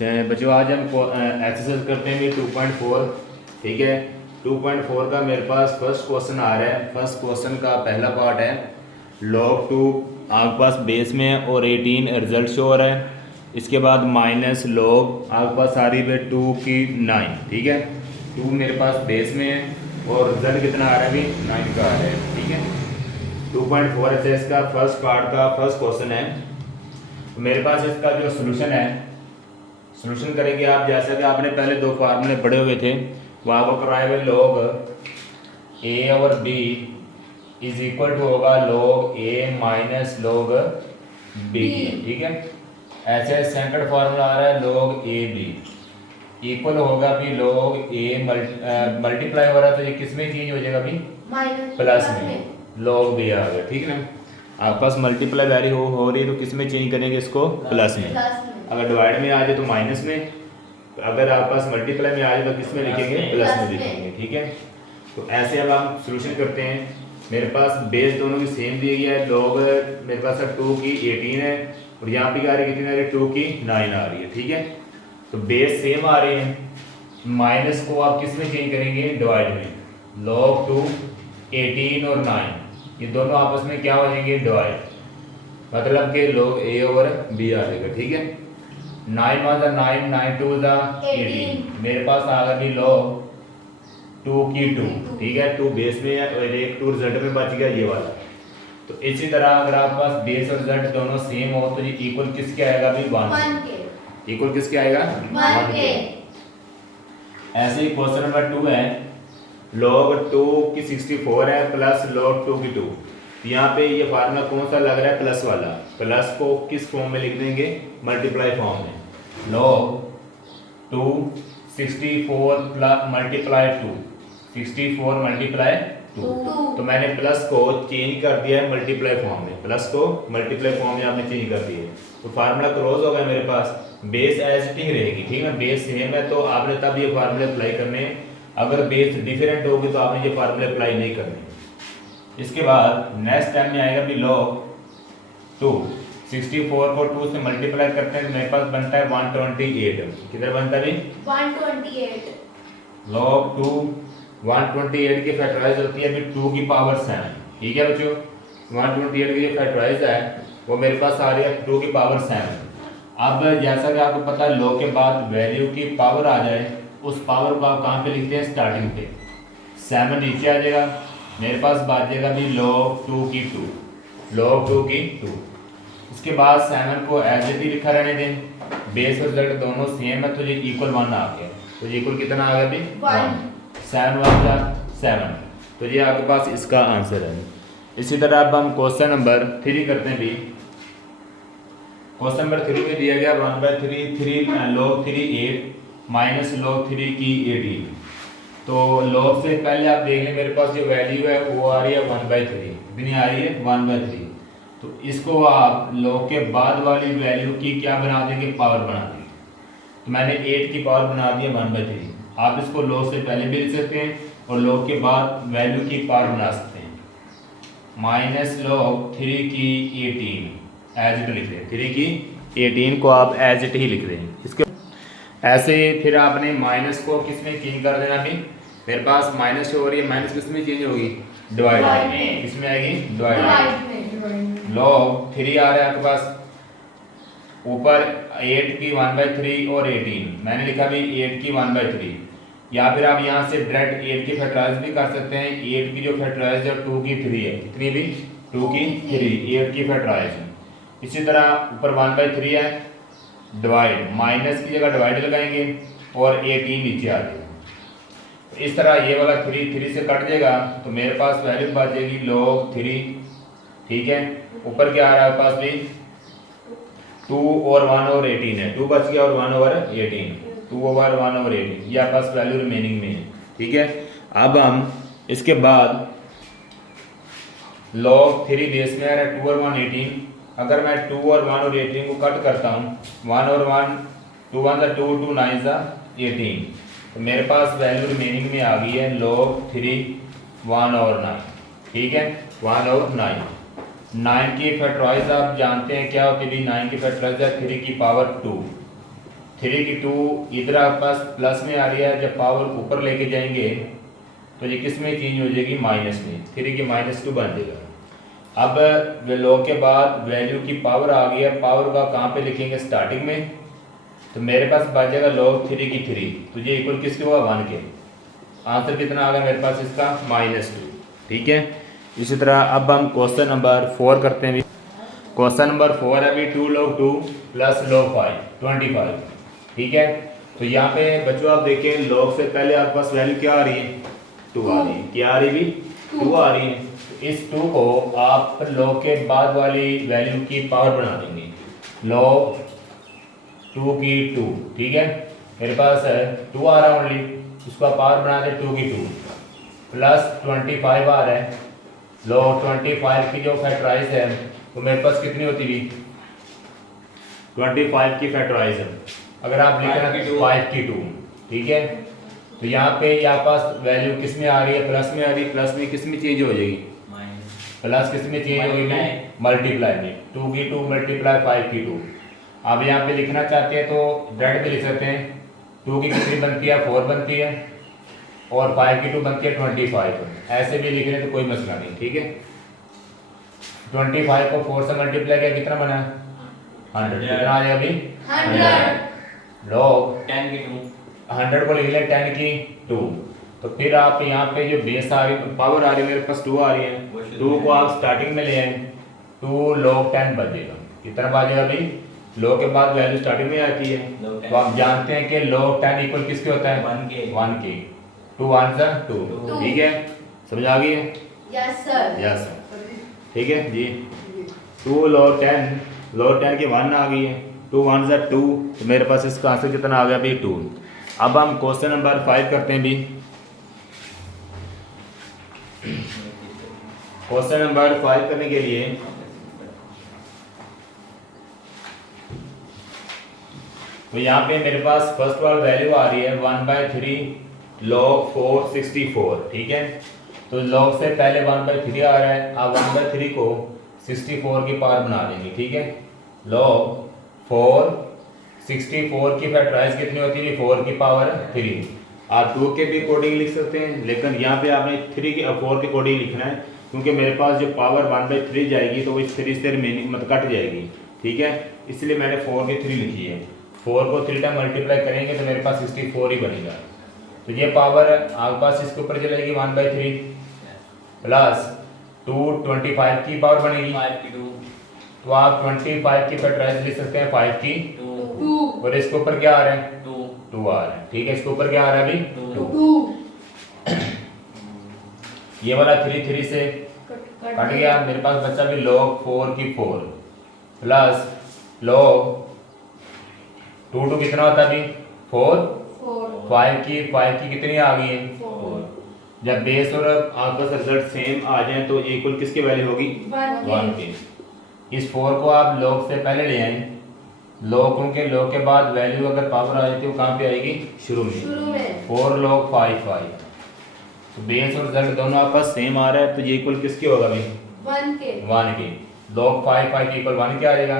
बच्चों आज हम एक्सरसाइज करते हैं 2.4। ठीक है, 2.4 का मेरे पास फर्स्ट क्वेश्चन आ रहा है। फर्स्ट क्वेश्चन का पहला पार्ट है log 2 आपके पास बेस में है और 18 रिजल्ट शो हो रहा है। इसके बाद माइनस लॉग आपके पास आ रही है 2 की 9। ठीक है, 2 मेरे पास बेस में है और रिजल्ट कितना आ रहा है अभी 9 का आ रहा है। ठीक है, 2.4 एक्सरसाइज का फर्स्ट पार्ट का फर्स्ट क्वेश्चन है। तो मेरे पास इसका जो सोल्यूशन है, सोल्यूशन करेंगे आप जैसा कि आपने पहले दो फार्मूले पढ़े हुए थे वो आपको करवाए हुए लॉग ए और बी इज इक्वल टू होगा लॉग ए माइनस लॉग बी। ठीक है, ऐसे सेकंड फार्मूला आ रहा है लॉग ए बी इक्वल होगा भी लॉग ए मल्टीप्लाई हो रहा है तो ये किस में चेंज हो जाएगा अभी प्लस में लॉग बी आ गया। ठीक है ना, आपके पास मल्टीप्लाई वैल्यू हो रही है तो किस में चेंज करेंगे इसको प्लस में। अगर डिवाइड में आ जाए तो माइनस में, अगर आपके पास मल्टीप्लाई में आ जाए तो किस में लिखेंगे प्लस में लिखेंगे। ठीक है, तो ऐसे अब हम सोल्यूशन करते हैं। मेरे पास बेस दोनों की सेम दी गई है। लॉग मेरे पास 2 की 18 है और यहाँ पे आ रही है कितनी आ रही है 2 की 9 आ रही है। ठीक है, तो बेस सेम आ रही है, माइनस को आप किस में चेंज करेंगे डिवाइड में। लॉग 2 18 और 9 ये दोनों आपस में क्या हो जाएंगे डिवाइड, मतलब कि लॉग ए ओवर बी आ जाएगा। ठीक है, 9 1 9 9 2 18 मेरे पास आ गई लॉग 2 की 2। ठीक है, 2 बेस में है और एक 2 रिजल्ट में बच गया ये वाला। तो इसी तरह अगर आपके पास बेस और रिजल्ट दोनों सेम हो तो ये इक्वल किसके आएगा अभी 1 के। इक्वल किसके आएगा 1 के। ऐसे ही क्वेश्चन नंबर 2 है log 2 की 64 है प्लस log 2 की 2। यहाँ पे ये फार्मूला कौन सा लग रहा है प्लस वाला, प्लस को किस फॉर्म में लिख देंगे मल्टीप्लाई फॉर्म में। log 2 64 plus multiply 2 64 multiply 2। तो मैंने प्लस को चेंज कर दिया है मल्टीप्लाई फॉर्म में, प्लस को मल्टीप्लाई फॉर्म में आपने चेंज कर दिया है तो फार्मूला क्लोज हो गया मेरे पास। बेस एज इट ही रहेगी। ठीक है, बेस सेम है तो आपने तब ये फार्मूले अप्लाई करने हैं। अगर बेस डिफरेंट होगी तो आपने ये फार्मूले अप्लाई नहीं करने। इसके बाद नेक्स्ट टाइम में आएगा भी log 2 64 को 2 से मल्टीप्लाई करते हैं तो मेरे पास बनता है 128। किधर बनता है 128। log 2 128 की फैक्टराइज होती है अभी 2 की पावर 7। ठीक है बच्चों, 128 की फैक्टराइज है वो मेरे पास आ रही है 2 की पावर 7। अब जैसा कि आपको पता है log के बाद वैल्यू की पावर आ जाए उस पावर को आप कहाँ पे लिखते हैं स्टार्टिंग पे। 7 नीचे आ जाएगा, मेरे पास बच जाएगा भी log 2 की 2, log 2 की 2। इसके बाद 7 को एज इट ही लिखा रहने दें। बेस और रिजल्ट दोनों सेम है तो ये इक्वल 1 आ गया। तो ये इक्वल कितना आ गया भी 1। 7 1 7। तो ये आपके पास इसका आंसर है। इसी तरह अब हम क्वेश्चन नंबर 3 करते हैं भी। क्वेश्चन नंबर 3 में दिया गया 1/3 log 3 8 माइनस log 3 की 18। तो log से पहले आप देख लें मेरे पास जो वैल्यू है वो आ रही है 1/3, कितनी आ रही है 1/3। तो इसको आप log के बाद वाली वैल्यू की क्या बना देंगे पावर बना देंगे। तो मैंने 8 की पावर बना दी है 1/3। आप इसको log से पहले भी लिख सकते हैं और log के बाद वैल्यू की पावर बना सकते हैं। माइनस log 3 की 18 एज इट लिख दें। 3 की 18 को आप एज इट ही लिख दें। इसके ऐसे फिर आपने माइनस को किस में चेंज कर देना भी। मेरे पास माइनस हो रही है, माइनस किस में चेंज होगी डिवाइड में। किस में आएगी डिवाइड में। log 3 आ रहा है आपके पास ऊपर 8 की 1/3 और 18 मैंने लिखा भी 8 की 1/3। या फिर आप यहाँ से डायरेक्ट 8 की फैक्टराइज भी कर सकते हैं। 8 की जो फैक्टराइज है 2 की 3 है, कितनी भी 2 की 3 8 की फैक्टराइज। इसी तरह ऊपर 1/3 है डिवाइड, माइनस की जगह डिवाइड लगाएंगे और 18 नीचे आ जाएगा। तो इस तरह ये वाला 3 से कट जाएगा तो मेरे पास वैल्यू बच जाएगी log 3। ठीक है, ऊपर क्या आ रहा है पास भी 2 और 1 ओवर 18 है, 2 बच गया और 1 ओवर 18, 2 ओवर 1 ओवर 18 ये पास वैल्यू रिमेनिंग में है। ठीक है, अब हम इसके बाद log 3 बेस में आ रहा है 2 और 1 18। अगर मैं 2 और 1 और 18 को कट करता हूँ 1 और 1 2 1 2 2 9 18 तो मेरे पास वैल्यू रिमेनिंग में आ गई है log 3 1 और 9। ठीक है, 1 और 9 की फैक्टराइज आप जानते हैं क्या होती है 9 की फैक्टराइज है 3 की पावर 2। 3 की 2 इधर आपके पास प्लस में आ रही है, जब पावर ऊपर लेके जाएंगे तो ये किस में चेंज हो जाएगी, माइनस में। 3 की -2 बन जाएगा। अब लॉग के बाद वैल्यू की पावर आ गई है, पावर का कहाँ पे लिखेंगे, स्टार्टिंग में। तो मेरे पास बच जाएगा लॉग 3 की 3, तो ये इक्वल किसके हुआ, 1 के। आंसर कितना आ गया मेरे पास इसका, -2। ठीक है। इसी तरह अब हम क्वेश्चन नंबर 4 करते हैं। क्वेश्चन नंबर 4 है अभी 2 log 2 प्लस log 5 25। ठीक है। तो यहाँ पे बच्चों आप देखें, log से पहले आपके पास वैल्यू क्या आ रही है, 2 आ रही है। क्या आ रही भी, 2 आ रही है। तो इस 2 को आप log के बाद वाली वैल्यू की पावर बना देंगे, log 2 की 2। ठीक है। मेरे पास है 2 आ रहा है ओनली, उसका पावर बना दे 2 की 2 प्लस 25 आ रहा है। log 25 की जो फैक्टराइज है तो मेरे पास कितनी होती भी, 25 की फैक्टराइज है। अगर आप लिखना 5 की 2। ठीक है। तो यहाँ पे यहाँ पास वैल्यू किस में आ रही है, प्लस में आ रही है। प्लस में किस में चेंज हो जाएगी, प्लस किस में चेंज होगी, मल्टीप्लाई में। 2 की 2 मल्टीप्लाई 5 की 2। आप यहाँ पे लिखना चाहते हैं तो डायरेक्ट भी लिख सकते हैं। 2 की कितनी बनती है, 4 बनती है, और 5 की 2 बनती है 25। ऐसे भी लिख रहे तो कोई मसला नहीं। ठीक है। 25 को 4 से मल्टीप्लाई किया कितना बना, 100। कितना आ जाएगा अभी, 100 log 10 की 2, 100 को लिख ले 10 की 2। तो फिर आप यहाँ पे जो बेस आ रही, पावर आ रही है मेरे पास 2 आ रही है, 2 को आप स्टार्टिंग में ले आए, 2 log 10 बचेगा। कितना बचेगा भाई, log के बाद वैल्यू स्टार्टिंग में आती है। तो आप जानते हैं कि log 10 इक्वल किसके होता है, 1 के। 2 आंसर 2। ठीक है, समझ आ गई है, यस सर। Yes sir. ठीक है जी। 2 log 10 की 1 आ गई है, 2 1 ज़ा 2। तो मेरे पास इसका आंसर कितना आ गया भाई, 2। अब हम क्वेश्चन नंबर 5 करते हैं भी। क्वेश्चन नंबर 5 करने के लिए तो यहाँ पे मेरे पास फर्स्ट वाली वैल्यू आ रही है 1/3 log 464। ठीक है। तो log से पहले 1/3 आ रहा है, आप 1/3 को 64 की पावर बना देंगे। ठीक है। log 464 की फैक्टराइज कितनी होती है, 4 की पावर 3। आप 2 के भी अकॉर्डिंग लिख सकते हैं, लेकिन यहाँ पे आपने 3 के 4 के अकॉर्डिंग लिखना है, क्योंकि मेरे पास जो पावर 1/3 जाएगी तो वो इस 3 से रिमेनिंग मत कट जाएगी। ठीक है। इसलिए मैंने 4 की 3 लिखी है। 4 को 3 टाइम मल्टीप्लाई करेंगे तो मेरे पास 64 ही बनेगा। तो ये पावर आपके पास इसके ऊपर चलेगी 1/3 प्लस 225 की पावर बनेगी 5 की 2, तो आप 25 की फैक्टराइज लिख सकते हैं 5 की 2, और इसके ऊपर क्या आ रहा है, 2, 2 आ रहा है। ठीक है। इसके ऊपर क्या आ रहा है अभी, 2, 2 ये वाला 3 से कट गया, मेरे पास बचा भी log 4 की 4 प्लस log 2 कितना होता है अभी, 4 5 की कितनी आ गई है, 4 जब बेस और आपका रिजल्ट सेम आ जाए तो इक्वल किसकी वैल्यू होगी, 1 की। इस 4 को आप log से पहले ले आए, log के log के बाद वैल्यू अगर पावर आ जाती है वो कहाँ पे आएगी, शुरू में। 4 log 5 तो बेस और रिजल्ट दोनों आपस सेम आ रहा है, तो ये इक्वल किसके होगा भाई, 1 के। log 5 की इक्वल 1 क्या आ जाएगा,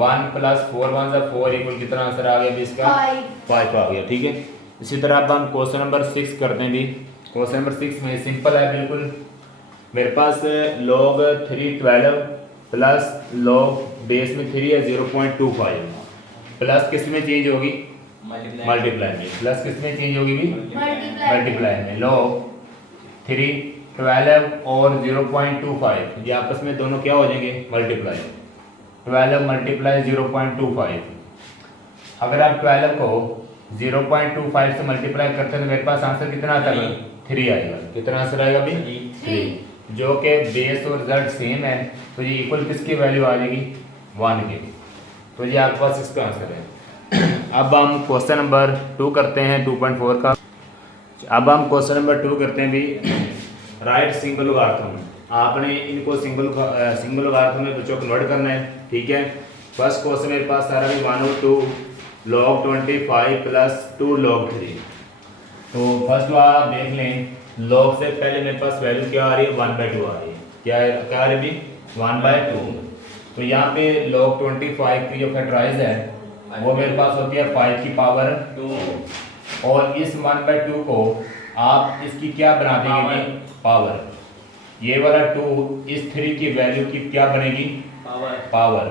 1 प्लस 4 1 ज़ा 4 इक्वल कितना आंसर आ गया भी इसका, 5 आ गया। ठीक है। इसी तरह अब हम क्वेश्चन नंबर 6 करते हैं भी। क्वेश्चन नंबर 6 में सिंपल है बिल्कुल। मेरे पास log 312 प्लस log बेस में 3 है 0.25 प्लस किस में चेंज होगी, मल्टीप्लाई में। प्लस किस में चेंज होगी भी, मल्टीप्लाई में। log 312 और 0.25 ये आपस में दोनों क्या हो जाएंगे, मल्टीप्लाई। 12 मल्टीप्लाई 0.25। अगर आप 12 को 0.25 से मल्टीप्लाई करते हैं तो मेरे पास आंसर कितना आता है, 3 आएगा। कितना आंसर आएगा अभी, 3, जो कि बेस और रिजल्ट सेम है, तो ये इक्वल किसकी वैल्यू आ जाएगी, 1 की। तो ये आपके पास इसका आंसर है। अब हम क्वेश्चन नंबर 2 करते हैं 2.4 का। अब हम क्वेश्चन नंबर 2 करते हैं भी, राइट सिंगल लॉगरिथम। आपने इनको सिंगल लॉगरिथम में बच्चों कन्वर्ट करना है। ठीक है। फर्स्ट क्वेश्चन मेरे पास सारा भी 1/2 log 25 प्लस 2 log 3। तो फर्स्ट वाला आप देख लें, log से पहले मेरे पास वैल्यू क्या आ रही है, 1/2 आ रही है। क्या आ रही है भी, 1/2। तो यहाँ पे log 25 की जो फैक्टराइज है वो मेरे पास होती है 5 की पावर 2 और इस 1/2 को आप इसकी क्या बना देंगे पावर। भी पावर। ये वाला 2 इस 3 की वैल्यू की क्या बनेगी पावर पावर।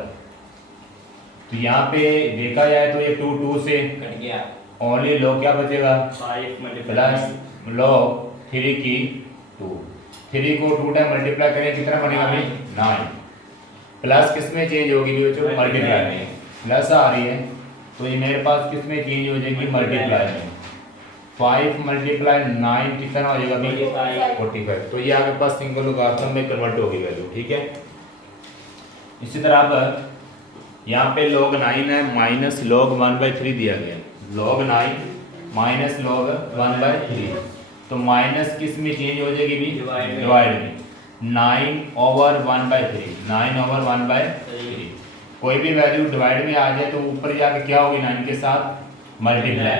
तो यहाँ पे देखा जाए तो ये 2 2 से कट गया ओनली लॉग क्या बचेगा 5 प्लस लॉग 3 की 2। 3 को 2 टाइम मल्टीप्लाई करें कितना बनेगा भाई 9। प्लस किस में चेंज होगी भी बच्चों मल्टीप्लाई में प्लस आ रही है तो ये मेरे पास किस में चेंज हो जाएगी मल्टीप्लाई में। 5 मल्टीप्लाई 9 कितना हो जाएगा भाई 45। तो ये आपके पास सिंगल लोगारिथम में कन्वर्ट होगी वैल्यू ठीक है। इसी तरह अब यहाँ पे log 9 है माइनस log 1/3 दिया गया है। log 9 माइनस log 1/3 तो माइनस किस में चेंज हो जाएगी भी Divide में। डिवाइड में 9/1/3 9/1/3 कोई भी वैल्यू डिवाइड में आ जाए तो ऊपर जाके क्या होगी 9 के साथ मल्टीप्लाई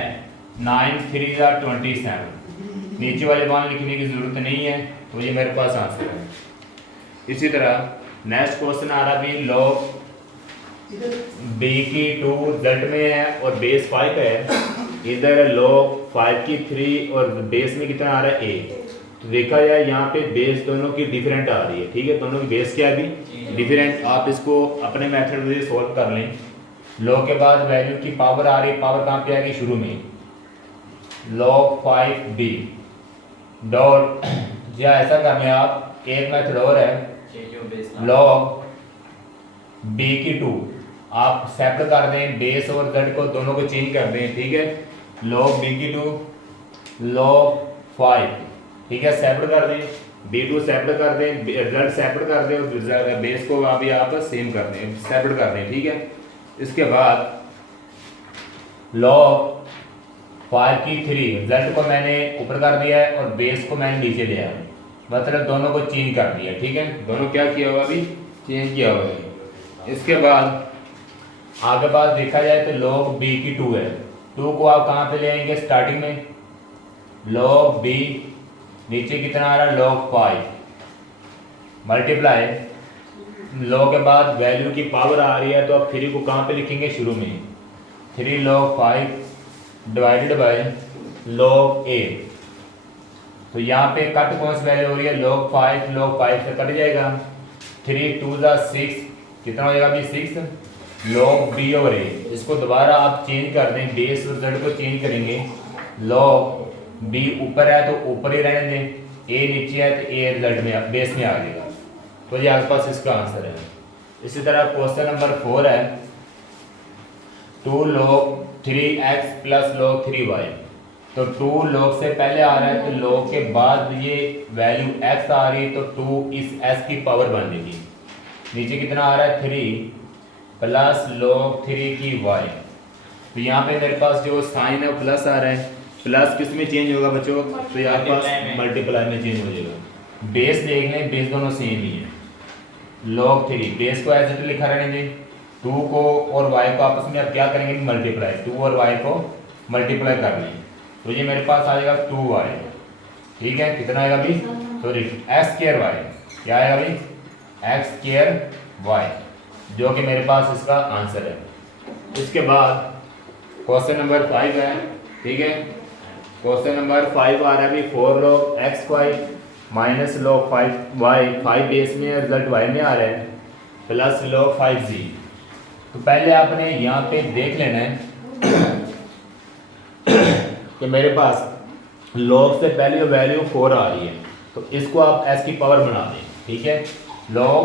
9 3 जा 27 नीचे वाले मान लिखने की जरूरत नहीं है तो ये मेरे पास आंसर है। इसी तरह नेक्स्ट क्वेश्चन आ रहा भी log b की 2 z में है और बेस 5 है। इधर log 5 की 3 और बेस में कितना आ रहा है a। तो देखा जाए यहाँ पे बेस दोनों की डिफरेंट आ रही है ठीक है। दोनों की बेस क्या है भी डिफरेंट। आप इसको अपने मेथड से सॉल्व कर लें। log के बाद वैल्यू की पावर आ रही है पावर कहाँ पे आएगी शुरू में log 5b डॉट या ऐसा कर लें आप एक मेथड और है log b की 2 आप सेपरेट कर दें बेस और z को दोनों को चेंज कर दें ठीक है। log b की 2 log 5 ठीक है सेपरेट कर दें b2 सेपरेट कर दें z सेपरेट कर दें और बेस को अभी आप सेम कर दें सेपरेट कर दें ठीक है। इसके बाद log 5 की 3 z को मैंने ऊपर कर दिया है और बेस को मैंने नीचे लिया है मतलब दोनों को चेंज कर दिया ठीक है। दोनों क्या किया हुआ अभी चेंज किया हुआ है। इसके बाद आगे बात देखा जाए तो log b की 2 है 2 को आप कहाँ पे ले आएंगे स्टार्टिंग में log b नीचे कितना आ रहा है log 5 मल्टीप्लाई log के बाद वैल्यू की पावर आ रही है तो आप 3 को कहाँ पे लिखेंगे शुरू में 3 log 5 divided by log a। तो यहाँ पे कट कौन सी वैल्यू हो रही है log 5 से कट जाएगा 3 2 6 कितना हो जाएगा अभी 6 log b और a। इसको दोबारा आप चेंज कर दें बेस और z को चेंज करेंगे log b ऊपर है तो ऊपर ही रहने दें a नीचे है तो a z में बेस में आ जाएगा। तो ये आपके पास इसका आंसर है। इसी तरह क्वेश्चन नंबर 4 है 2 log 3x plus log 3y। तो 2 log से पहले आ रहा है तो log के बाद ये वैल्यू x आ रही है तो 2 इस s की पावर बन देगी। नीचे कितना आ रहा है 3 प्लस log 3 की y। तो यहाँ पे मेरे पास जो साइन है वो प्लस आ रहा है प्लस किस में चेंज होगा बच्चों तो यहाँ पास मल्टीप्लाई में चेंज हो जाएगा। बेस देख लें बेस दोनों सेम ही है log 3 बेस को एज इट लिखा रहने दें 2 को और y को आपस में अब क्या करेंगे मल्टीप्लाई 2 और y को मल्टीप्लाई कर लें तो ये मेरे पास आ जाएगा 2y ठीक है। कितना आएगा अभी सॉरी x² y क्या आएगा अभी x² y जो कि मेरे पास इसका आंसर है। इसके बाद क्वेश्चन नंबर 5 है ठीक है। क्वेश्चन नंबर 5 आ रहा है अभी 4 log x² minus log 5y 5 base में रिजल्ट y में आ रहा है प्लस log 5z। तो पहले आपने यहाँ पे देख लेना है कि मेरे पास log से पहले वैल्यू 4 आ रही है तो इसको आप s की पावर बना दें ठीक है। log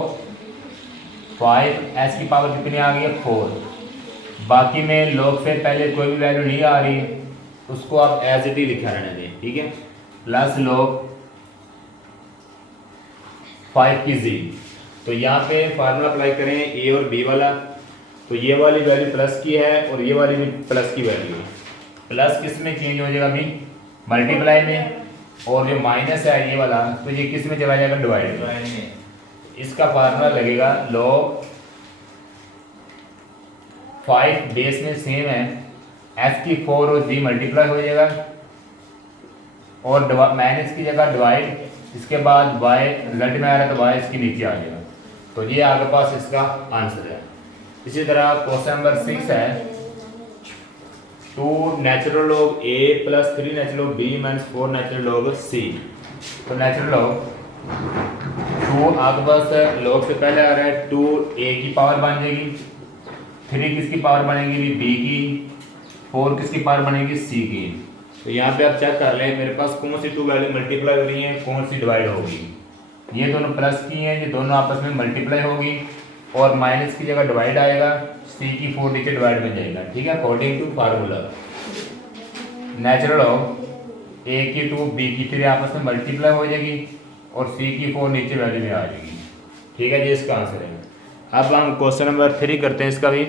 5 s की पावर कितनी आ गई है 4। बाकी में log से पहले कोई भी वैल्यू नहीं आ रही है उसको आप एज इट ही लिखा रहने दें ठीक है प्लस log 5 की z। तो यहाँ पे फार्मूला अप्लाई करें a और b वाला तो ये वाली वैल्यू प्लस की है और ये वाली भी प्लस की वैल्यू है। प्लस किस में चेंज हो जाएगा अभी मल्टीप्लाई में और जो माइनस है ये वाला तो ये किस में चला जाएगा डिवाइड में। इसका फार्मूला लगेगा log 5 बेस में सेम है s की 4 और z मल्टीप्लाई हो जाएगा और माइनस की जगह डिवाइड इसके बाद y रिजल्ट में आ रहा है तो y इसके नीचे आ जाएगा। तो ये आपके पास इसका आंसर है। इसी तरह क्वेश्चन नंबर 6 है 2 natural log a plus 3 natural log b minus 4 natural log c. तो नेचुरल लॉग 2 आपके पास लॉग से पहले आ रहा है 2 ए की पावर बन जाएगी, 3 किसकी पावर बनेगी बी की, 4 किसकी पावर बनेगी सी की। तो यहाँ पे आप चेक कर लें मेरे पास कौन सी 2 वैल्यू मल्टीप्लाई हो रही हैं, कौन सी डिवाइड होगी। ये दोनों प्लस की हैं, ये दोनों आपस में मल्टीप्लाई होगी और माइनस की जगह डिवाइड आएगा, सी की 4 नीचे डिवाइड में जाएगा, ठीक है, according to formula. Natural of a की 2 बी की 3 आपस में मल्टीप्लाई हो जाएगी और सी की 4 नीचे वैल्यू में आ जाएगी, ठीक है जी, इसका आंसर है। अब हम क्वेश्चन नंबर 3 करते हैं इसका भी।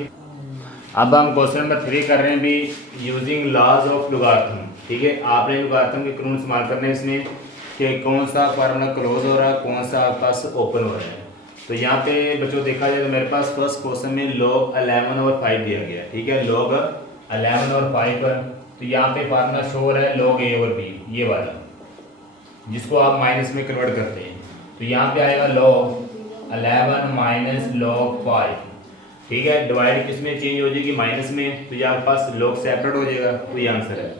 अब हम क्वेश्चन नंबर 3 कर रहे हैं भी यूजिंग लॉज ऑफ लॉगरिथम, ठीक है। आपने लॉगरिथम के कानून इस्तेमाल करने हैं इसमें कि कौन सा फार्मूला क्लोज हो रहा है, कौन सा आपके पास ओपन हो रहा है। तो यहाँ पे बच्चों देखा जाए तो मेरे पास फर्स्ट क्वेश्चन में log 11 और 5 दिया गया, ठीक है, log 11 और 5। तो यहाँ पे फार्मूला शो हो रहा है log a और b, ये वाला जिसको आप माइनस में कन्वर्ट करते हैं। तो यहाँ पे आएगा log 11 माइनस log 5, ठीक है, डिवाइड किस में चेंज हो जाएगी माइनस में, तो यहाँ पास log सेपरेट हो जाएगा, तो ये आंसर है।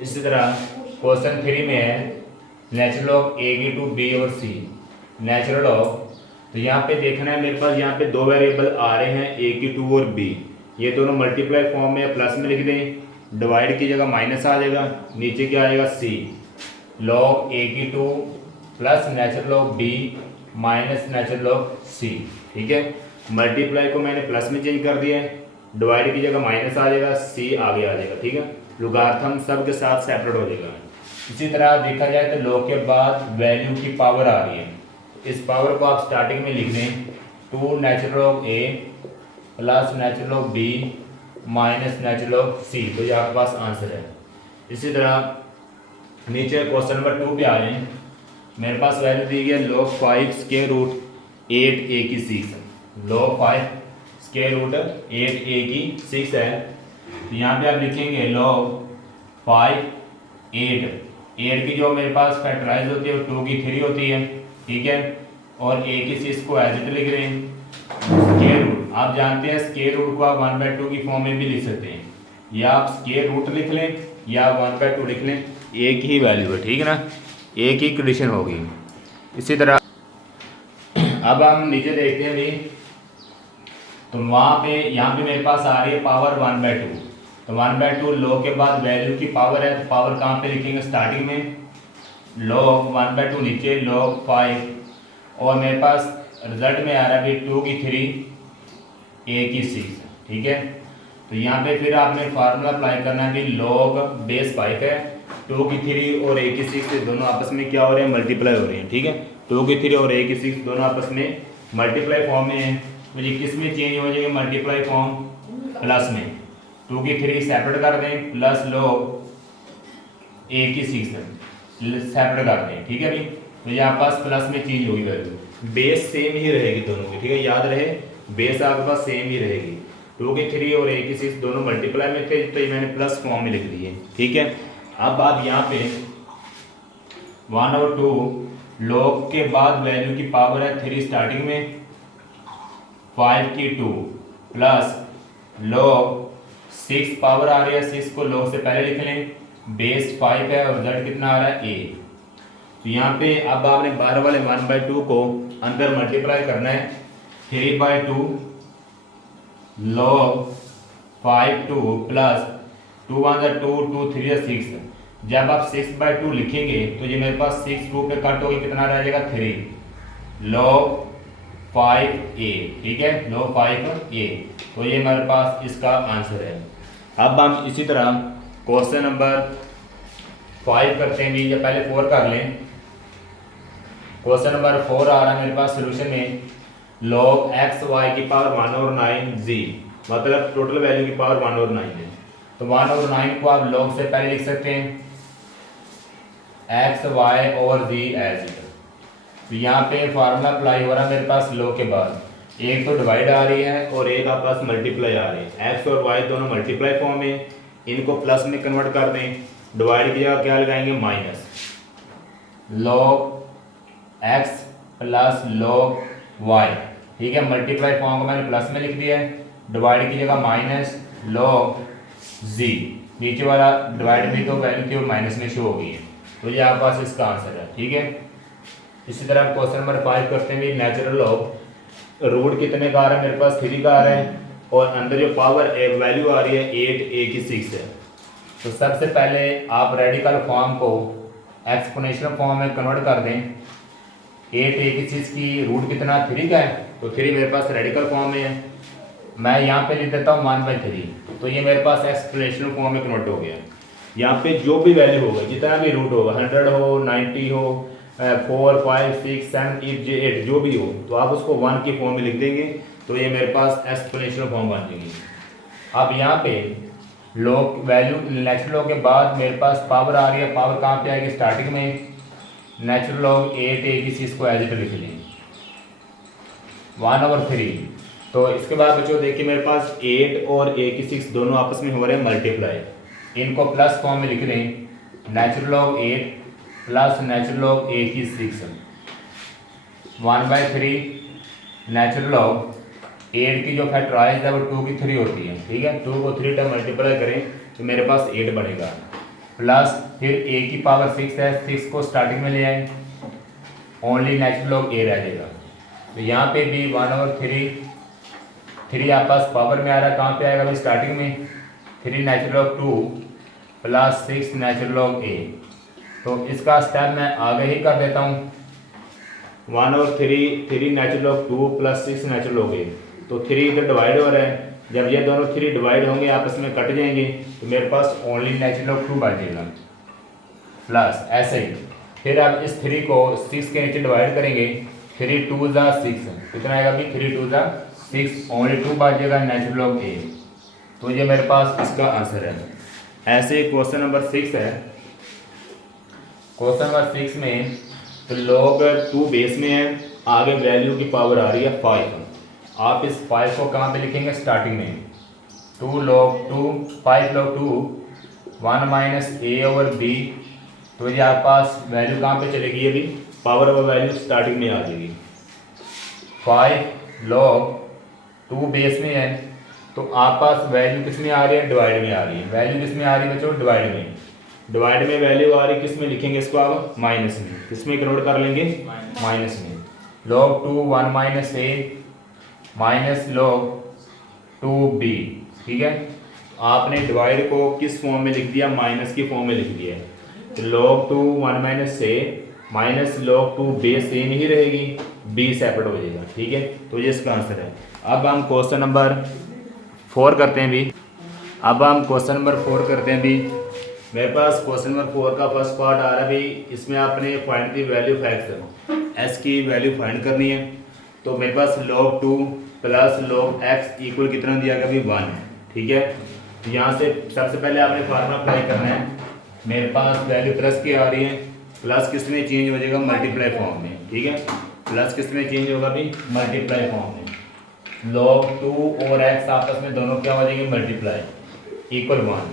इसी तरह क्वेश्चन 3 में है नेचुरल ऑफ ए की 2 बी और सी, नेचुरल ऑफ, तो यहाँ पे देखना है मेरे पास यहाँ पे 2 वेरिएबल आ रहे हैं ए की 2 और बी, ये दोनों मल्टीप्लाई फॉर्म में प्लस में लिख दें, डिवाइड की जगह माइनस आ जाएगा, नीचे क्या आएगा सी, लॉग ए की 2 plus natural of b minus natural of c, ठीक है। मल्टीप्लाई को मैंने प्लस में चेंज कर दिया है, डिवाइड की जगह माइनस आ जाएगा, सी आगे आ जाएगा, ठीक है। लॉगरिथम सब के साथ सेपरेट हो जाएगा। इसी तरह देखा जाए तो लॉग के बाद वैल्यू की पावर आ रही है, इस पावर को आप स्टार्टिंग में लिख दें 2 natural of a plus natural of b minus natural of c, तो ये आपके पास आंसर है। इसी तरह नीचे क्वेश्चन नंबर 2 पे आ जाए, मेरे पास वैल्यू दी गई है log 5 स्क्वायर रूट 8 ए की 6, log 5 स्क्वायर रूट 8 ए की 6 है। तो यहाँ पे आप लिखेंगे log 5 8 की जो मेरे पास फैक्टराइज होती है वो 2 की 3 होती है, ठीक है, और ए की 6 को एज इट लिख रहे हैं। स्क्वायर रूट आप जानते हैं, स्क्वायर रूट को आप 1/2 की फॉर्म में भी लिख सकते हैं, या आप स्क्वायर रूट लिख लें या 1/2 लिख लें, एक ही वैल्यू है, ठीक है ना, एक ही कंडीशन होगी। इसी तरह अब हम नीचे देखते हैं भी, तो वहाँ पे यहाँ पे मेरे पास आ रही है पावर 1/2, तो 1/2 log के बाद वैल्यू की पावर है, तो पावर कहाँ पे लिखेंगे स्टार्टिंग में, log 1/2 नीचे log 5, और मेरे पास रिजल्ट में आ रहा है भी 2 की 3 ए की 6, ठीक है। तो यहाँ पे फिर आपने फार्मूला अप्लाई करना है भी log बेस 5 है, 2 की 3 और ए की 6 दोनों आपस में क्या हो रहे हैं मल्टीप्लाई हो रहे हैं, ठीक है। 2 की 3 और ए की 6 दोनों आपस में मल्टीप्लाई फॉर्म में है, तो ये किस में चेंज हो जाएगा मल्टीप्लाई फॉर्म, प्लस में 2 की 3 सेपरेट कर दें प्लस log ए की 6 सेपरेट कर दें, ठीक है भाई। तो यहाँ पास प्लस में चेंज होगी वैल्यू, बेस सेम ही रहेगी दोनों की, ठीक है, याद रहे बेस आपके पास सेम ही रहेगी। 2 की 3 और ए की 6 दोनों मल्टीप्लाई में थे, तो ये मैंने प्लस फॉर्म में लिख दिए, ठीक है। अब आप यहाँ पे 1 और 2 log के बाद वैल्यू की पावर है 3 स्टार्टिंग में, 5 की 2 प्लस log 6 पावर आ रही है, 6 को log से पहले लिख लें, बेस 5 है और रिजल्ट कितना आ रहा है ए। तो यहाँ पे अब आपने 12 वाले 1/2 को अंदर मल्टीप्लाई करना है, 3/2 log 5/2 प्लस 2 1 2 2 3 6, जब आप 6/2 लिखेंगे तो ये मेरे पास 6 2 पे कट होगी, कितना रह जाएगा 3 log 5a, ठीक है, log 5a, तो ये मेरे पास इसका आंसर है। अब हम इसी तरह क्वेश्चन नंबर 5 करते हैं, या पहले 4 कर लें। क्वेश्चन नंबर 4 आ रहा है मेरे पास सोल्यूशन में, log x y की पावर 1 और 9 z, मतलब टोटल वैल्यू की पावर 1 और 9 है। तो 1 और 9 को आप log से पहले लिख सकते हैं x y और z एज इट। तो यहाँ पे फार्मूला अप्लाई हो रहा है मेरे पास log के बाद, एक तो डिवाइड आ रही है और एक आपके पास मल्टीप्लाई आ रही है, x और y दोनों मल्टीप्लाई फॉर्म में, इनको प्लस में कन्वर्ट कर दें, डिवाइड की जगह क्या लगाएंगे minus, log x plus log y, ठीक है, मल्टीप्लाई फॉर्म को मैंने प्लस में लिख दिया है, डिवाइड की जगह माइनस log जी, नीचे वाला डिवाइड में तो वैल्यू थी वो माइनस में शो हो गई है, तो ये आपके पास इसका आंसर है। ठीक है, इसी तरह क्वेश्चन नंबर 5 करते हैं। नेचुरल लॉग रूट कितने का आ रहा है, मेरे पास 3 का आ रहा है और अंदर जो पावर वैल्यू आ रही है 8 a की 6 है। तो सबसे पहले आप रेडिकल फॉर्म को एक्सपोनेंशियल फॉर्म में कन्वर्ट कर दें। 8 a की 6 की रूट कितना 3 का है, तो 3 मेरे पास रेडिकल फॉर्म में है। मैं यहाँ पे लिख देता हूँ 1/3, तो ये मेरे पास एक्सपोनेंशियल फॉर्म में कन्वर्ट हो गया। यहाँ पे जो भी वैल्यू होगा, जितना भी रूट होगा, 100 हो, 90 हो, 4 5 6 7 8 जो भी हो, तो आप उसको 1 की फॉर्म में लिख देंगे, तो ये मेरे पास एक्सपोनेंशियल फॉर्म बन जाएगी। अब यहाँ पे लॉग वैल्यू नेचुरल लॉग के बाद मेरे पास पावर आ रही है, पावर कहाँ पे आएगी, स्टार्टिंग में नेचुरल लॉग 8 a की 6 को एज इट लिख लें 1/3। तो इसके बाद बच्चों देखिए मेरे पास 8 और a की 6 दोनों आपस में हो रहे हैं मल्टीप्लाई, इनको प्लस फॉर्म में लिख लें natural log 8 plus natural log a की 6 1/3 नेचुरल लॉग 8 की जो फैक्टराइज है वो 2 की 3 होती है। ठीक है, 2 को 3 टाइम मल्टीप्लाई करें तो मेरे पास 8 बनेगा, प्लस फिर a की पावर 6 है, 6 को स्टार्टिंग में ले आए, ओनली नेचुरल लॉग a रह जाएगा। तो यहाँ पे भी 1/3 3 आपके पास पावर में आ रहा है, कहाँ पे आएगा अभी स्टार्टिंग में 3 natural log 2 plus 6 natural log a। तो इसका स्टेप मैं आगे ही कर देता हूँ 1/3 3 natural log 2 plus 6 natural log a। तो 3 इधर डिवाइड हो रहा है, जब ये दोनों 3 डिवाइड होंगे आपस में कट जाएंगे, तो मेरे पास ओनली नेचुरल लॉग 2 बच जाएगा, प्लस ऐसे ही फिर आप इस 3 को 6 के नीचे डिवाइड करेंगे, 3 2 ज़ा 6 कितना आएगा अभी 3 2 ज़ा 6, ओनली 2 बच जाएगा नेचुरल लॉग a। तो ये मेरे पास इसका आंसर है। ऐसे क्वेश्चन नंबर 6 है, क्वेश्चन नंबर 6 में तो log 2 बेस में है, आगे वैल्यू की पावर आ रही है 5। आप इस 5 को कहाँ पे लिखेंगे, स्टार्टिंग में 2 log 2 5 log 2 1 माइनस a/b। तो ये आपके पास वैल्यू कहाँ पे चलेगी, अभी पावर ऑफ वैल्यू स्टार्टिंग में आ जाएगी। 5 log 2 बेस में है, तो आप पास वैल्यू किस में आ रही है, डिवाइड में आ रही है। वैल्यू किस में आ रही है बच्चों, डिवाइड में। डिवाइड में वैल्यू आ रही है, किस में लिखेंगे इसको आप, माइनस में। किस में कन्वर्ट कर लेंगे, माइनस में। log 2 1 minus a minus log 2b। ठीक है, आपने डिवाइड को किस फॉर्म में लिख दिया, माइनस की फॉर्म में लिख दिया है। तो log 2 1 minus a minus log 2 base same ही रहेगी, b सेपरेट हो जाएगा। ठीक है, तो ये इसका आंसर है। अब हम क्वेश्चन नंबर 4 करते हैं भी। अब हम क्वेश्चन नंबर 4 करते हैं भी। मेरे पास क्वेश्चन नंबर 4 का फर्स्ट पार्ट आ रहा है भी, इसमें आपने find the value of x, S की वैल्यू फाइंड करनी है। तो मेरे पास log 2 plus log x equal कितना दिया गया अभी 1। ठीक है, तो यहाँ से सबसे पहले आपने फार्मूला अप्लाई करना है। मेरे पास वैल्यू प्लस की आ रही है, प्लस किस में चेंज हो जाएगा, मल्टीप्लाई फॉर्म में। ठीक है, प्लस किस में चेंज होगा अभी, मल्टीप्लाई फॉर्म में। log 2 और x आपस में दोनों क्या हो जाएंगे, मल्टीप्लाई इक्वल 1।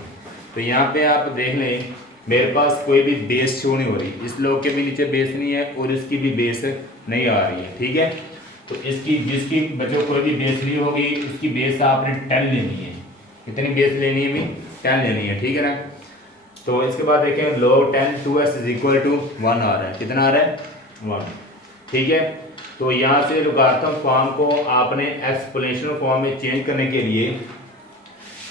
तो यहाँ पे आप देख लें मेरे पास कोई भी बेस शो नहीं हो रही, इस log के भी नीचे बेस नहीं है और इसकी भी बेस नहीं आ रही है। ठीक है, तो इसकी जिसकी बच्चों कोई भी बेस नहीं होगी, उसकी बेस आपने 10 लेनी है। कितनी बेस लेनी है भी, 10 लेनी है। ठीक है ना, तो इसके बाद देखें log 10 2x is equal to 1 आ रहा है, कितना आ रहा है 1। ठीक है, तो यहाँ से लोगारिथम फॉर्म को आपने एक्सपोनेंशियल फॉर्म में चेंज करने के लिए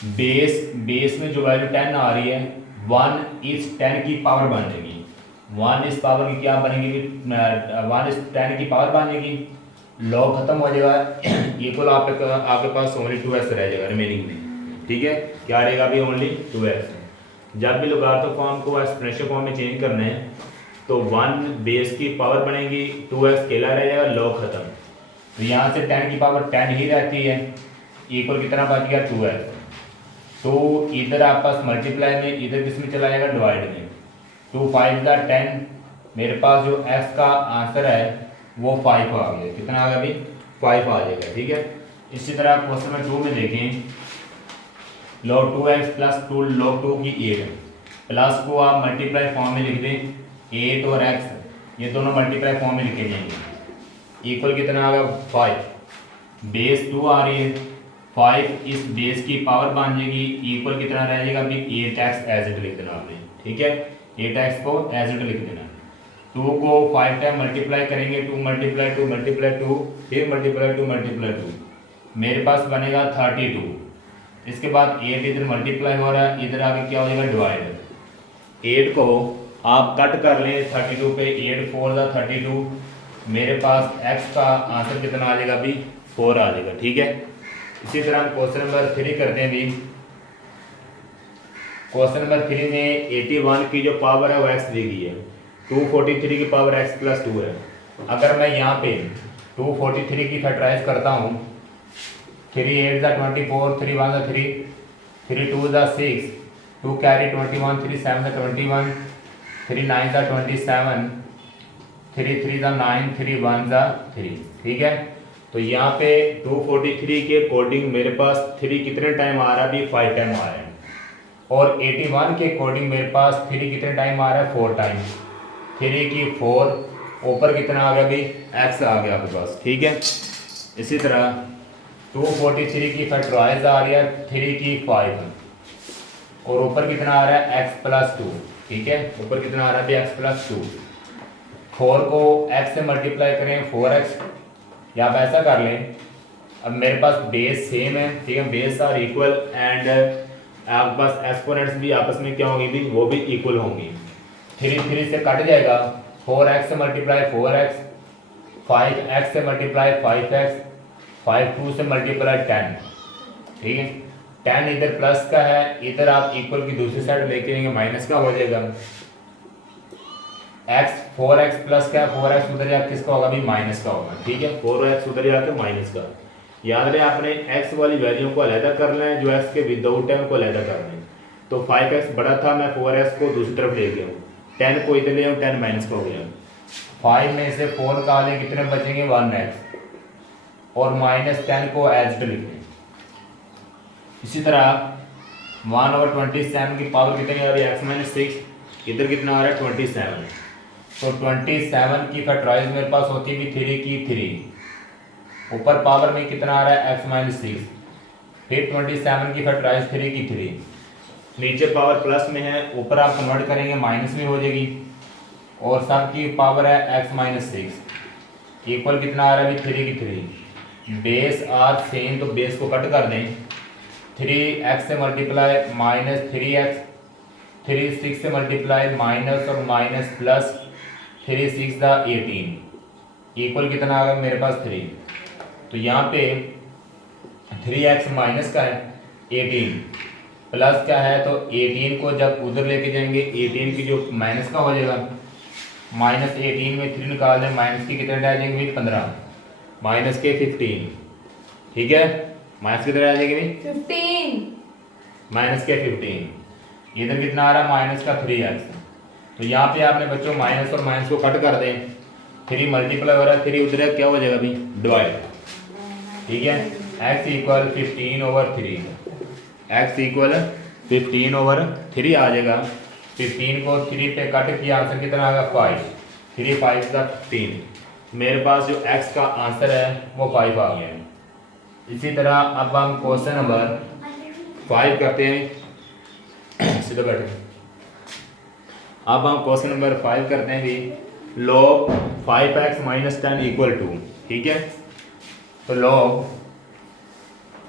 बेस में जो वैल्यू 10 आ रही है 1 इस 10 की पावर बन जाएगी। 1 इस पावर की क्या बनेगी, 1 इस 10 की पावर बन जाएगी, लॉग खत्म हो जाएगा, इक्वल आपके पास ओनली 2x रह जाएगा रिमेनिंग में। ठीक है, क्या रहेगा अभी ओनली 2x। जब भी लोगारिथम फॉर्म को एक्सपोनेंशियल फॉर्म में चेंज करना है तो 1 बेस की पावर बनेगी, 2x अकेला रह जाएगा, लॉग खत्म। तो यहाँ से 10 की पावर 10 ही रहती है, इक्वल कितना बच गया 2x। तो इधर आपके पास मल्टीप्लाई में, इधर किस में चला जाएगा, डिवाइड में। 2 5 का 10, मेरे पास जो x का आंसर है वो 5 आ गया, कितना आ गया अभी 5 आ जाएगा। ठीक है, इसी तरह क्वेश्चन नंबर 2 में देखें log 2x प्लस 2 log 2 की 8, प्लस को आप मल्टीप्लाई फॉर्म में लिख दें, 8 और x ये दोनों मल्टीप्लाई फॉर्म में लिखे जाएंगे, इक्वल कितना आ गया 5। बेस 2 आ रही है, 5 इस बेस की पावर बन जाएगी, इक्वल कितना रह जाएगा अभी 8x एज इट लिख देना आपने, ठीक है, 8x को एज इट लिख देना। 2 को 5 टाइम मल्टीप्लाई करेंगे, 2 मल्टीप्लाई 2 मल्टीप्लाई 2 फिर मल्टीप्लाई 2 मल्टीप्लाई 2, मेरे पास बनेगा 32। इसके बाद 8 इधर मल्टीप्लाई हो रहा है, इधर आगे क्या हो जाएगा डिवाइड। 8 को आप कट कर लें 32 पे, 8 4 दा 32, मेरे पास x का आंसर कितना आ जाएगा अभी 4 आ जाएगा, ठीक है। इसी तरह क्वेश्चन नंबर 3 करते हैं भी। क्वेश्चन नंबर 3 में 81 की जो पावर है वो x दी गई है, 243 की पावर x प्लस 2 है। अगर मैं यहाँ पे 243 की फैक्टराइज करता हूँ, 3 8 दा 24, 3 1 दा 3, 3 2 दा 6, 2 कैरी 21, 3 7 दा 21, 3 9 दा 27, 3 3 दा 9, 3 1 दा 3, ठीक है। तो यहाँ पे 243 के अकॉर्डिंग मेरे पास 3 कितने टाइम आ रहा है अभी 5 टाइम आ रहा है, और 81 के अकॉर्डिंग मेरे पास 3 कितने टाइम आ रहा है 4 टाइम, 3 की 4, ऊपर कितना आ गया अभी x आ गया आपके पास, ठीक है। इसी तरह 243 की फैक्टराइज आ रही है 3 की 5, और ऊपर कितना आ रहा है x प्लस 2, ठीक है, ऊपर कितना आ रहा है अभी x प्लस 2। 4 को x से मल्टीप्लाई करें 4x, या आप ऐसा कर लें, अब मेरे पास बेस सेम है, ठीक है, बेस आर इक्वल एंड आपके पास एक्सपोनेंट्स भी आपस में क्या होंगी भी, वो भी इक्वल होंगी। 3 3 से कट जाएगा, 4x से मल्टीप्लाई 4x, 5x से मल्टीप्लाई 5x, 5 2 से मल्टीप्लाई 10, ठीक है। 10 इधर प्लस का है, इधर आप इक्वल की दूसरी साइड लेके आएंगे माइनस का हो जाएगा। x 4x प्लस का, 4x उधर जाकर किसका होगा अभी माइनस का होगा, ठीक है, 4x उधर जाकर माइनस का। याद रहे आपने x वाली वैल्यू को अलहदा करना है, जो x के विदाउट है उनको अलहदा करना है। तो 5x बड़ा था, मैं 4x को दूसरी तरफ ले गया हूँ, 10 को इधर ले आऊँ, 10 माइनस का हो गया। 5 में से 4 निकालें, कितने बचेंगे 1x, और माइनस 10 को एज लिख दें। इसी तरह 1/27 की पावर कितनी आ रही है x माइनस 6, इधर कितना आ रहा है 27। तो 27 की फैक्टराइज मेरे पास होती है 3 की 3, ऊपर पावर में कितना आ रहा है x माइनस 6, फिर 27 की फैक्टराइज 3 की 3, नीचे पावर प्लस में है, ऊपर आप कन्वर्ट करेंगे माइनस में हो जाएगी, और सब की पावर है x माइनस 6, इक्वल कितना आ रहा है अभी 3 की 3। बेस आर सेम, तो बेस को कट कर दें, 3x से मल्टीप्लाई माइनस 3x, 3 6 से मल्टीप्लाई माइनस और माइनस प्लस, 3 6 दा 18, इक्वल कितना आ गया मेरे पास 3। तो यहाँ पे 3x माइनस का है 18, प्लस का है, तो 18 को जब उधर लेके जाएंगे 18 की जो माइनस का हो जाएगा, माइनस 18 में 3 निकाल दें, माइनस की कितने रह जाएंगे 15, माइनस के 15, ठीक है, माइनस कितने रह जाएंगे 15, माइनस के 15, इधर कितना आ रहा है माइनस का 3x। तो यहाँ पे आपने बच्चों माइनस और माइनस को कट कर दें, 3 मल्टीप्लाई हो रहा है, 3 उधर क्या हो जाएगा अभी डिवाइड, ठीक है, x इक्वल 15/3, x इक्वल 15/3 आ जाएगा। 15 को 3 पे कट किया, आंसर कितना आ गया 5, 3 5 का 15, मेरे पास जो x का आंसर है वो 5 आ गया है। इसी तरह अब हम क्वेश्चन नंबर 5 करते हैं, सीधा बैठे। अब हम क्वेश्चन नंबर 5 करते हैं भी, log 5x minus 10 equal to, ठीक है, तो log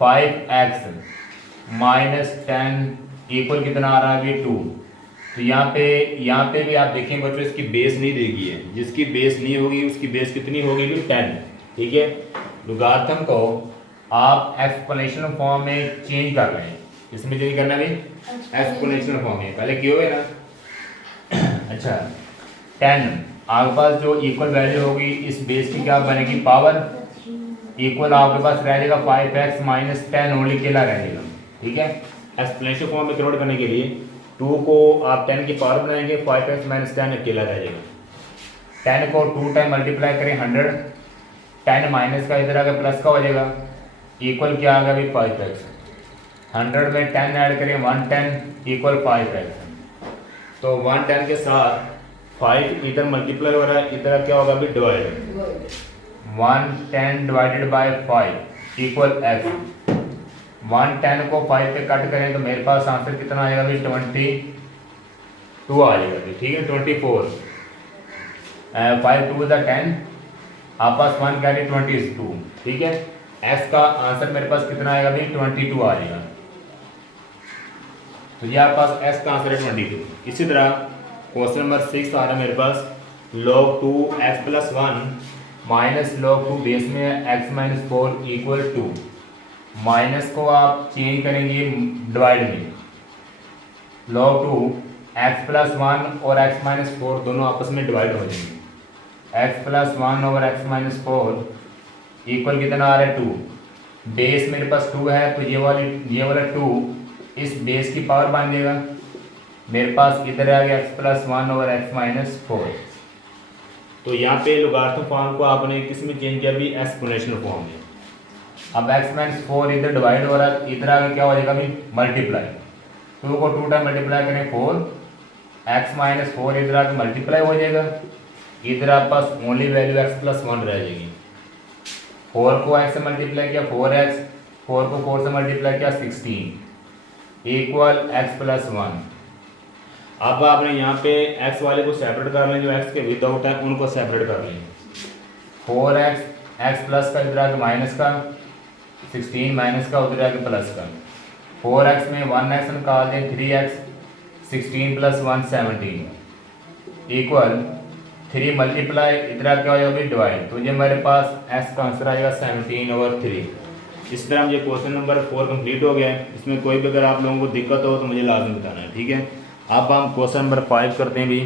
5x माइनस 10 इक्वल कितना आ रहा है अभी 2। तो यहाँ पे भी आप देखें बच्चों, इसकी बेस नहीं देगी है, जिसकी बेस नहीं होगी उसकी बेस कितनी होगी भी 10, ठीक है। लॉगरिथम को आप एक्सपोनेंशियल फॉर्म में चेंज कर रहे हैं, इसमें चेंज करना भी एक्सपोनेंशियल फॉर्म में, पहले क्यों है ना। अच्छा 10 आपके पास जो इक्वल वैल्यू होगी इस बेस की क्या बनेगी पावर, इक्वल आपके पास रह जाएगा 5x माइनस 10 ओनली अकेला रह जाएगा, ठीक है। एक्सपोनेंशियल फॉर्म में कन्वर्ट करने के लिए 2 को आप 10 की पावर बनाएंगे, 5x माइनस 10 अकेला रह जाएगा। 10 को 2 टाइम मल्टीप्लाई करें 100, 10 माइनस का इधर आगे प्लस का हो जाएगा, इक्वल क्या आ गया अभी 5x, 100 में 10 ऐड करें 110 इक्वल 5x। तो 110 के साथ 5 इधर मल्टीप्लाई हो रहा है, इधर क्या होगा अभी divide, 110 divided by 5 equal x, 110 को 5 पे कट करें तो मेरे पास आंसर कितना आएगा भाई 22 आ जाएगा भाई, ठीक है 24। 5 2 द 10, आप पास 1 कैरी 22, ठीक है। एक्स का आंसर मेरे पास कितना आएगा भाई 22 आ जाएगा। तो ये आपके पास एक्स का आंसर है 22। इसी तरह क्वेश्चन नंबर 6 आ रहा है मेरे पास log 2x plus 1 minus log 2 base में x minus 4 equal to, minus को आप चेंज करेंगे डिवाइड में, log 2 x प्लस 1 और x माइनस 4 दोनों आपस में डिवाइड हो जाएंगे। x plus 1 over x minus 4 equal कितना आ रहा है 2। बेस मेरे पास 2 है तो ये वाला 2 इस बेस की पावर बन जाएगा। मेरे पास इधर आ गया x plus 1 over x minus 4। तो यहाँ पे लोगारिथम फॉर्म को आपने किस में चेंज किया भी एक्सपोनेंशियल फॉर्म में। अब x माइनस 4 इधर डिवाइड हो रहा है, इधर आगे क्या हो जाएगा भी मल्टीप्लाई, 2 को 2 टाइम मल्टीप्लाई करें 4, x माइनस 4 इधर आके मल्टीप्लाई हो जाएगा, इधर आपके पास ओनली वैल्यू x प्लस 1 रह जाएगी। 4 को x से मल्टीप्लाई किया 4x, 4 को 4 से मल्टीप्लाई किया 16 इक्वल x प्लस 1। अब आपने यहाँ पे x वाले को सेपरेट कर लें, जो x के विदाउट है उनको सेपरेट कर लें। 4x x प्लस का इधर आके माइनस का, 16 माइनस का उधर आके प्लस का, 4x में 1x निकाल दें 3x, 16 प्लस 1 17 इक्वल 3 मल्टीप्लाई इधर आके क्या हो जाएगा डिवाइड, तो ये मेरे पास x का आंसर आएगा 17 ओवर 3। इस तरह मुझे क्वेश्चन नंबर 4 कंप्लीट हो गया है। इसमें कोई भी अगर आप लोगों को दिक्कत हो तो मुझे लाजमी बताना है, ठीक है। अब हम क्वेश्चन नंबर 5 करते हैं भी।